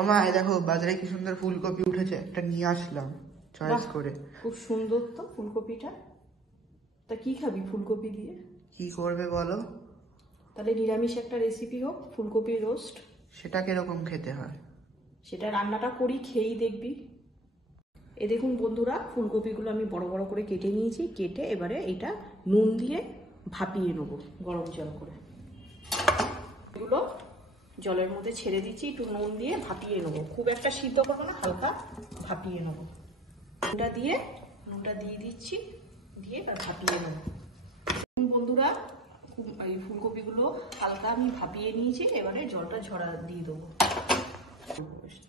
আমা এই দেখো বাজারে কি সুন্দর ফুলকপি উঠেছে, একটা নিয়ে আসলাম চয়েস করে। খুব সুন্দর তো ফুলকপিটা। তা কি খাবি ফুলকপি দিয়ে? কি করবে বলো? তাহলে নিরামিষ একটা রেসিপি হোক, ফুলকপির রোস্ট। সেটা কিরকম খেতে হয়? সেটা রান্নাটা করি, খেয়েই দেখবি। এ দেখুন বন্ধুরা, ফুলকপিগুলো আমি বড় বড় করে কেটে নিয়েছি। কেটে এবারে এটা নুন দিয়ে ভাপিয়ে নেবো গরম জল করে। এগুলো জলের মধ্যে ছেড়ে দিচ্ছি, একটু নুন দিয়ে ভাপিয়ে নেবো। খুব একটা সিদ্ধ করবো না, হালকা ভাপিয়ে নেবো। নুনটা দিয়ে দিচ্ছি, দিয়ে আর ভাপিয়ে নেবো। বন্ধুরা, এই ফুলকপিগুলো হালকা আমি ভাপিয়ে নিয়েছি। এবারে জলটা ঝরা দিয়ে দেবো।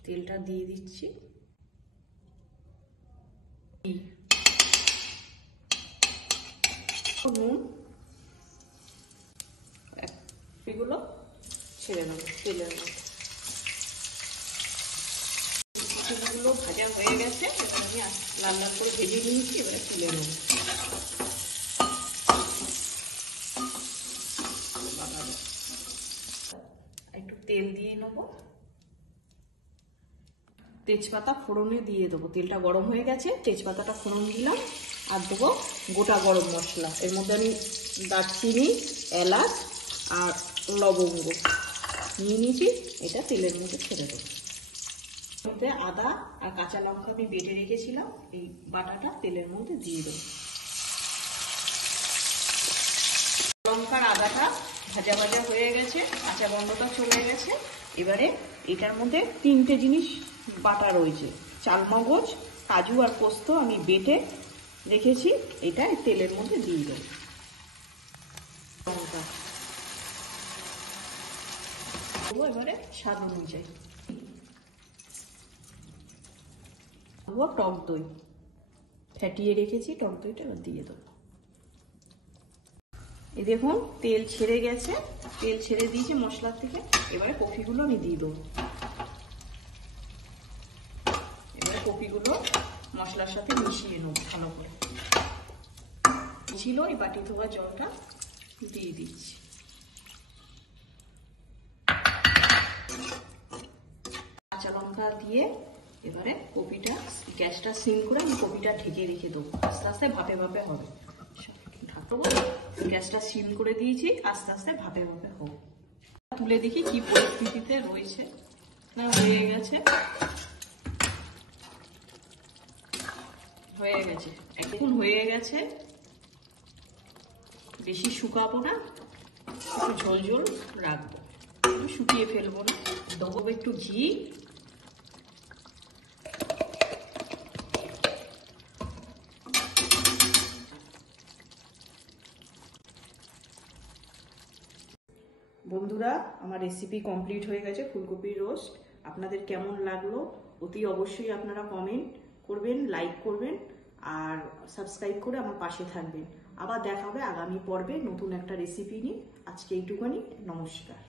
তেলটা দিয়ে দিচ্ছি। নুন এগুলো ছেড়ে নেবো তেলের মধ্যে। ফুলকপিগুলো ভাজা হয়ে গেছে, আমি লাল লাল করে ভেজে নিয়েছি। এবারে তুলে নেবো। একটু তেল দিয়ে নেবো, তেজপাতা ফোড়নে দিয়ে দেবো। তেলটা গরম হয়ে গেছে, তেজপাতাটা ফোড়ন দিলাম। আর দেবো গোটা গরম মশলা। এর মধ্যে আমি দারচিনি, এলাচ আর লবঙ্গ নিয়ে নিয়েছি। এটা তেলের মধ্যে ছেড়ে দেবো। মধ্যে আদা আর কাঁচা লঙ্কা আমি বেটে রেখেছিলাম, এই বাটাটা তেলের মধ্যে দিয়ে দেবো। লঙ্কার আদাটা ভাজা ভাজা হয়ে গেছে, কাঁচা গন্ধটা চলে গেছে। এবারে এটার মধ্যে তিনটে জিনিস বাটা রয়েছে, চালমগজ, কাজু আর পোস্ত আমি বেটে রেখেছি। এটা তেলের মধ্যে দিয়ে দেবো। লঙ্কা দেবো এবারে স্বাদ অনুযায়ী। দেবো টক দই, ফ্যাটিয়ে রেখেছি টক দইটা এবার দিয়ে দেবো। এই দেখুন তেল ছেড়ে গেছে, তেল ছেড়ে দিয়েছে মশলার থেকে। এবারে কপিগুলো আমি দিয়ে দেবো। এবারে কপিগুলো মশলার সাথে মিশিয়ে নেব ভালো করে। ছিল এই বাটি ধোয়া জলটা দিয়ে দিচ্ছি। কাঁচা লঙ্কা দিয়ে এবারে কপিটা, গ্যাসটা সিম করে আমি কপিটা ঢেকে রেখে দেবো। আস্তে আস্তে ভাপে ভাপে হবে। ঢাকবো, গ্যাসটা সিম করে দিয়েছি, আস্তে আস্তে ভাপে ভাপে হোক। তুলে দেখি কি পরিস্থিতিতে রয়েছে। না হয়ে গেছে, হয়ে গেছে, এখন হয়ে গেছে। বেশি শুকাবো না, একটু ঝোল ঝোল রাখবো, শুকিয়ে ফেলবো না। দেবো একটু ঘি, বন্ধুরা আমার রেসিপি কমপ্লিট হয়ে গেছে, ফুলকপির রোস্ট। আপনাদের কেমন লাগলো অতি অবশ্যই আপনারা কমেন্ট করবেন, লাইক করবেন আর সাবস্ক্রাইব করে আমার পাশে থাকবেন। আবার দেখা হবে আগামী পর্বে নতুন একটা রেসিপি নিয়ে। আজকে এইটুখানি, নমস্কার।